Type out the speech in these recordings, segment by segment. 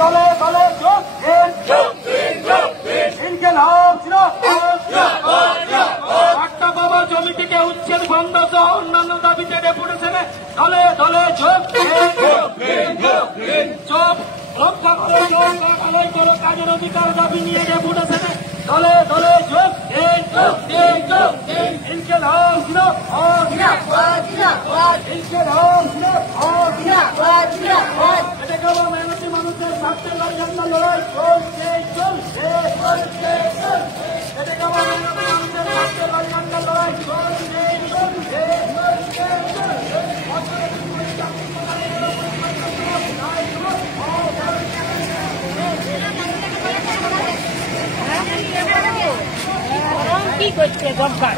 দলে দলে যোগ দিন ইনকিলাব আটটা বাবা জমি থেকে উচ্ছেদ বন্ধ সহ অন্যান্য দাবিতে ডেপুটেশনে দলে দলে যোগ চোখ রক্ষা করে আদায় করো কাজের অধিকার দাবি নিয়ে ডেপুটেশনে দলে দলে যোগ ইনকিলাব মেহনতি মানুষের স্বার্থের লড়াই চলছে লড়াই চলছে কি করছে গব্বার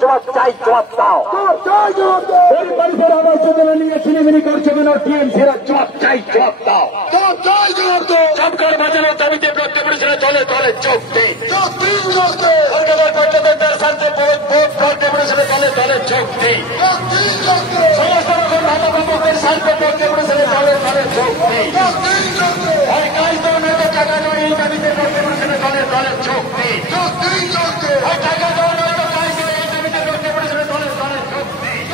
জবাব চাই, জবাব দাও। ছিনিমিনি করছে কেন টিএমসিরা জবাব চাই, জবাব দাও। সবকার বাজানোর দাবিতে ডেপুটেশনে দলে দলে যোগ দিন। ডেপুটেশনে দলে দলে যোগ দিন। সমস্ত রকম ভাতাভোগীদের স্বার্থে ডেপুটেশনে দলে দলে যোগ দিন। কাজ দেওয়ার টাকা নয় এই দাবিতে ডেপুটেশনে দলে দলে যোগ দিন। টাকা দেওয়া নয় তো কাজ দেওয়া এই দাবিতে ডেপুটেশনে দলে দলে যোগ দিন।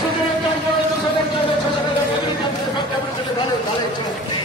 100 দিনের কাজ দেওয়া 200 দিনের কাজ 600 টাকা ডেপুটেশনে দলে দলে যোগ দিন।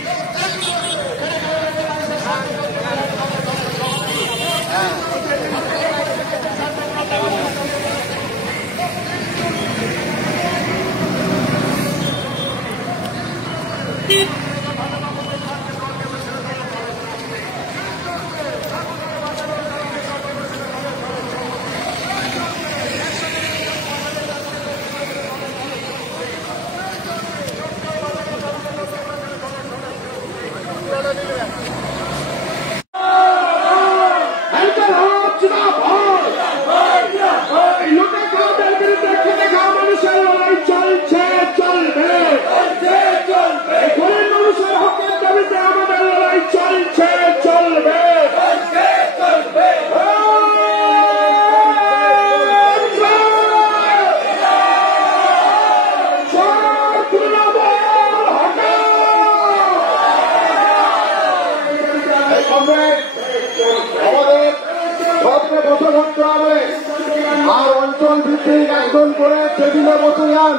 আর অঞ্চল ভিত্তিক একজন করে টেবিলে বসে যান।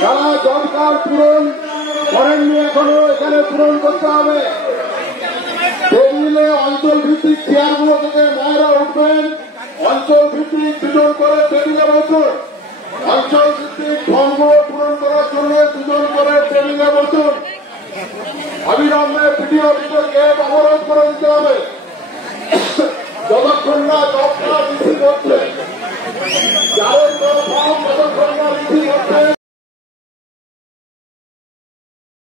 যারা জব কার্ড পূরণ করেননি এখনো এখানে পূরণ করতে হবে। টেবিলে অঞ্চল ভিত্তিক চেয়ারগুলো থেকে মায়েরা উঠবেন। অঞ্চল ভিত্তিক দুজন করে টেবিলে বসুন। অঞ্চল ভিত্তিক ফর্মগুলো পূরণ করার জন্য দুজন করে টেবিলে বসুন। অবিলম্বে পিডিও অফিসের গেট অবরোধ করে দিতে হবে যতক্ষণ না